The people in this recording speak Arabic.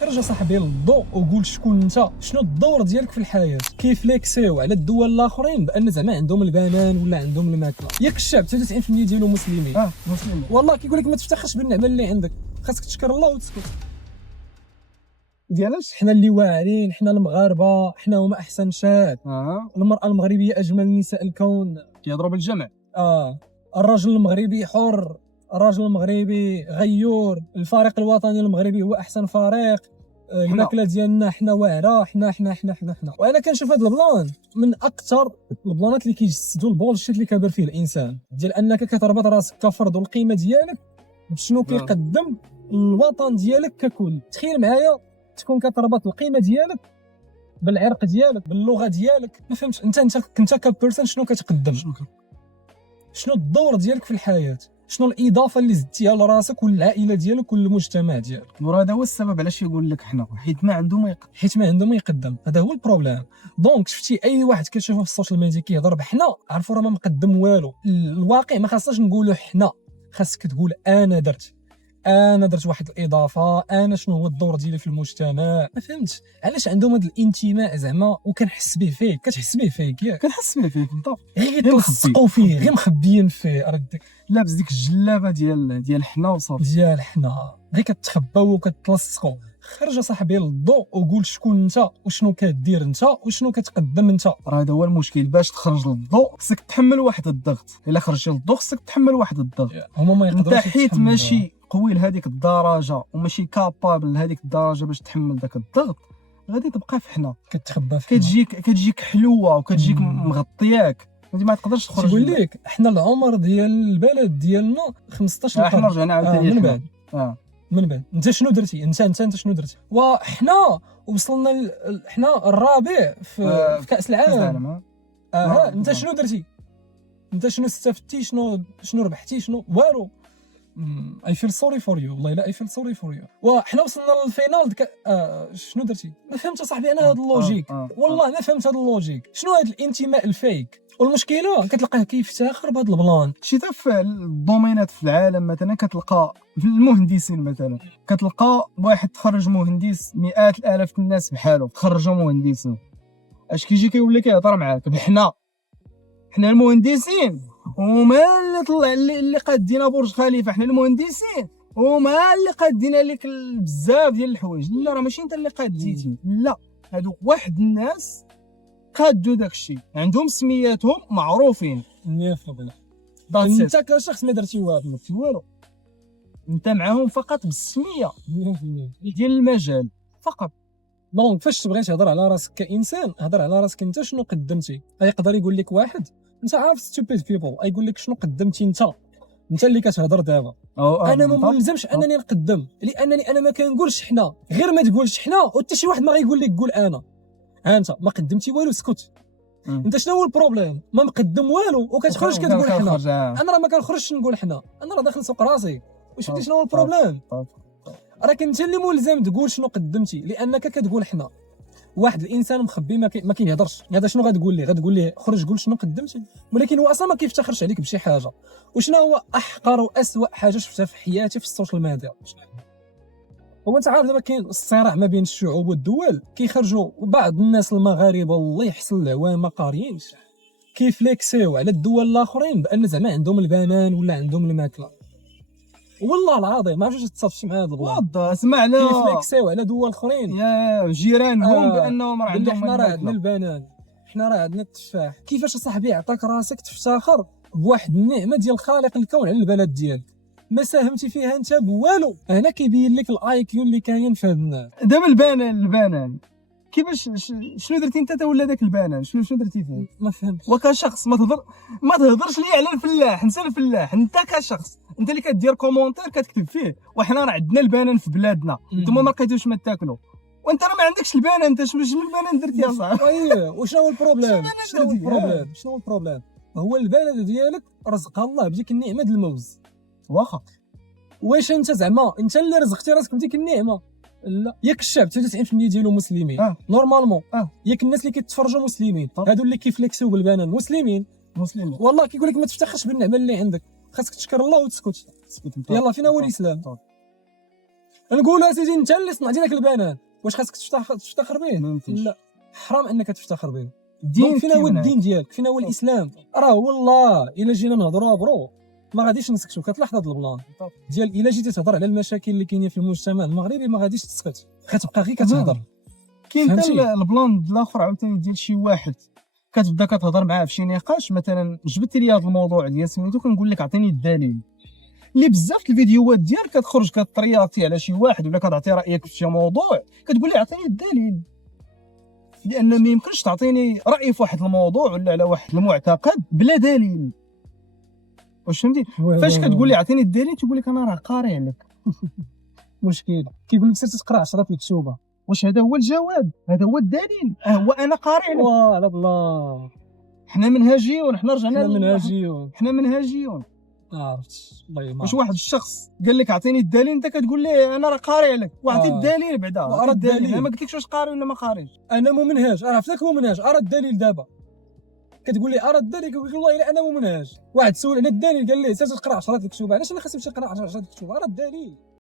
خرج صاحبي للضوء وقول شكون انت، شنو الدور ديالك في الحياه. كيفليكسيو على الدول الاخرين بان زعما عندهم البنان ولا عندهم الماكله. ياك الشعب 99% ديالو مسلمين. مسلمين. والله كيقول لك ما تفتخرش بالنعمه اللي عندك، خاصك تشكر الله وتسكت. ديالاش حنا اللي واعرين، حنا المغاربه، حنا هما احسن شعب. المراه المغربيه اجمل نساء الكون. كيهضروا بالجمع. الرجل المغربي حر، الرجل المغربي غيور، الفريق الوطني المغربي هو احسن فريق. الماكله ديالنا حنا واعره، حنا وانا كنشوف هذا البلان من اكثر البلانات اللي كيجسدوا البولشيت اللي كبر فيه الانسان، ديال انك كتربط راسك كفرد والقيمه ديالك بشنو كيقدم الوطن ديالك ككل. تخيل معايا تكون كتربط القيمه ديالك بالعرق ديالك، باللغه ديالك. ما فهمتش انت كبيرسون شنو كتقدم، شنو الدور ديالك في الحياه، شنو الاضافه اللي زدتيها لراسك والعائله ديالك والمجتمع ديالك. وهذا هو السبب علاش يقول لك حنا حيت ما عنده ما يقدم. هذا هو البروبليم. دونك شفتي اي واحد كتشوفه في السوشيال ميديا كيهضر بحنا، عرفوا راه ما مقدم والو. الواقع ما خاصناش نقولوا حنا، خاصك تقول انا درت واحد الاضافه، انا شنو هو الدور ديالي في المجتمع. ما فهمتش علاش عندهم هذا الانتماء زعما، وكنحس به فيك. كتحس به فيك ياك؟ كنحس به فيك انت، غير تلصقوا فيه، غير مخبيين فيه. ردك لابس ديك الجلابه ديال حنا وصافي، ديال حنا، غير كتخباو وكتلصقوا. خرج صاحبي للضوء وقول شكون انت، وشنو كدير انت، وشنو كتقدم انت. راه هذا هو المشكل. باش تخرج للضوء خصك تحمل واحد الضغط. الا خرجتي للضوء خصك تحمل واحد الضغط. هما ما يقدروش انت حيت ماشي قوي لهذيك الدرجه وماشي كابابل لهذيك الدرجه باش تحمل داك الضغط، غادي تبقى في حنا كتخبى في كتجيك حلوه وكتجيك مغطياك، انت ما تقدرش تخرج. تقول لك حنا العمر ديال البلد ديالنا 15 حنا رجعنا عاوتاني من بعد. من بعد انت شنو درتي؟ انت شنو درتي؟ وحنا وصلنا حنا الرابع في كاس العالم. انت شنو درتي؟ انت شنو استفدتي؟ شنو ربحتي؟ شنو والو. اي فيل سوري فور يو، والله لا اي فيل سوري فور يو. وحنا وصلنا للفينال شنو درتي؟ ما فهمتش صاحبي انا هذا اللوجيك. والله ما فهمت هذا اللوجيك. شنو هذا الانتماء الفيك؟ والمشكله كتلقاه كيفتخر بهذا البلان. شي في الدومينات في العالم مثلا كتلقى في المهندسين مثلا، كتلقى واحد تخرج مهندس مئات الالاف الناس بحاله تخرجوا مهندسين، اش كيجي كيقول لك يهضر معاك بحنا المهندسين، وما اللي طلع اللي قادينا برج خليفه. حنا المهندسين وما اللي قادينا لك بزاف ديال الحوايج. لا راه ماشي انت اللي قاديتي، لا هادوك واحد الناس قادوا داكشي، عندهم سمياتهم معروفين. انت كشخص ما درتي والو، انت معاهم فقط بالسميه ديال المجال فقط. دونك فاش تبغي تهضر على راسك كانسان، هضر على راسك انت شنو قدمتي. يقدر يقول لك واحد انت عارف ستوبيد بيبل، يقول لك شنو قدمتي انت اللي كتهضر دابا. انا ما ملزمش انني نقدم، لانني انا ما كنقولش حنا. غير ما تقولش حنا وحتى شي واحد ما غيقول لك قول انا. انت ما قدمتي والو، اسكت. انت شنو هو البروبليم؟ ما مقدم والو وكتخرج كتقول حنا. انا راه ما كنخرجش نقول حنا، انا راه داخل سوق راسي. واش فهمتي شنو هو البروبليم؟ راك انت اللي ملزم تقول شنو قدمتي، لانك كتقول حنا. واحد الانسان مخبي ما كيهضرش. هذا شنو غتقول ليه؟ غتقول ليه خرج قول شنو قدمتي، ولكن هو اصلا ما كيفتخرش عليك بشي حاجه. وشنو هو احقر واسوأ حاجه شفتها في حياتي في السوشيال ميديا؟ هو انت عارف دابا كاين الصراع ما بين الشعوب والدول، كيخرجوا بعض الناس المغاربه الله يحسن العوام ما قاريينش كيفليكسيو على الدول الاخرين بان زعما عندهم البنان ولا عندهم الماكله. والله العظيم ما عرفتش تصافش مع هذا البلان. اسمع لا كيفليكسيو على دول اخرين يا جيرانهم بانهم راه عندهم. حنا راه عندنا البنان، حنا راه عندنا التفاح. كيفاش صاحبي عطاك راسك تفتخر بواحد النعمه ديال خالق الكون على البلد ديالك ما ساهمتي فيها انت بوالو؟ هنا كيبين لك الاي كيو اللي كاين في هاد الناس. دابا البنان كيفاش شنو درتي انت ولا داك البنان شنو درتي فيه؟ ما فهمتش. وكشخص ما تهضرش لي على الفلاح. نسى الفلاح، انت كشخص انت اللي كدير كومونتير كتكتب فيه وحنا راه عندنا البنان في بلادنا، نتوما ما لقيتوش ما تاكلوا، وانت راه ما عندكش البنان. انت شنو البنان درتي يا صاحبي؟ اييه وشنو هو البروبليم؟ شنو هو البروبليم؟ هو البلد ديالك رزقها الله بديك النعمه ديال الموز. واخا واش انت زعما انت اللي رزقتي راسك بديك النعمه؟ لا. ياك الشعب 99% ديالو مسلمين نورمالمون. ياك الناس اللي كيتفرجوا مسلمين، هادو اللي كيفليكسيو بالبنان مسلمين. والله كيقول لك ما تفتخرش بالنعمه اللي عندك، خاصك تشكر الله وتسكت. يلا فينا هو الاسلام. نقول اسيدي انت اللي صنعتي لك البنان، واش خاصك تفتخر به؟ ما يمكنش. لا، حرام انك تفتخر به. الدين فين هو كيمنعك. الدين ديالك؟ فين هو الاسلام؟ راه والله الا جينا نهضروا برو ما غاديش نسكتوا. كتلاحظ هذا البلان ديال الا جيتي تهضر على المشاكل اللي كاينين في المجتمع المغربي ما غاديش تسكت، كتبقى غير كتهضر. كاين حتى فهمتي؟ البلان الاخر عاوتاني ديال شي واحد كتبدا كتهضر معاه في شي نقاش، مثلا جبت لي هذا الموضوع ديال سميتو كنقول لك عطيني الدليل، اللي بزاف الفيديوهات ديالك كتخرج كترياطي على شي واحد ولا كتعطي رايك في شي موضوع كتقول لي عطيني الدليل، لان ما يمكنش تعطيني راي في واحد الموضوع ولا على واحد المعتقد بلا دليل. واش فهمتي؟ فاش كتقول لي عطيني الدليل تقول لك انا راه قاري لك. مشكل كيقول لك سير تقرا 10 الكتوبه. واش هذا هو الجواب؟ هذا هو الدليل؟ هو انا قاري لك. واه على بلا حنا منهجيون، حنا رجعنا حنا منهجيون. حنا منهجيون. عرفت الله ما واش واحد الشخص قال لك عطيني الدليل انت كتقول ليه انا راه قاري عليك، وعطي الدليل بعدا. وأرى الدليل. انا ما قلتلكش واش قاري ولا ما قاريش. انا ممنهج، عرفتك ممنهج. ارى الدليل دابا كتقول لي ارى الدليل، كيقول لك والله الا انا ممنهج. واحد سول على الدليل قال ليه سير تقرا 10 الكتوبه، علاش انا خاصني نمشي نقرا 10 الكتوبه؟ ارى الدليل.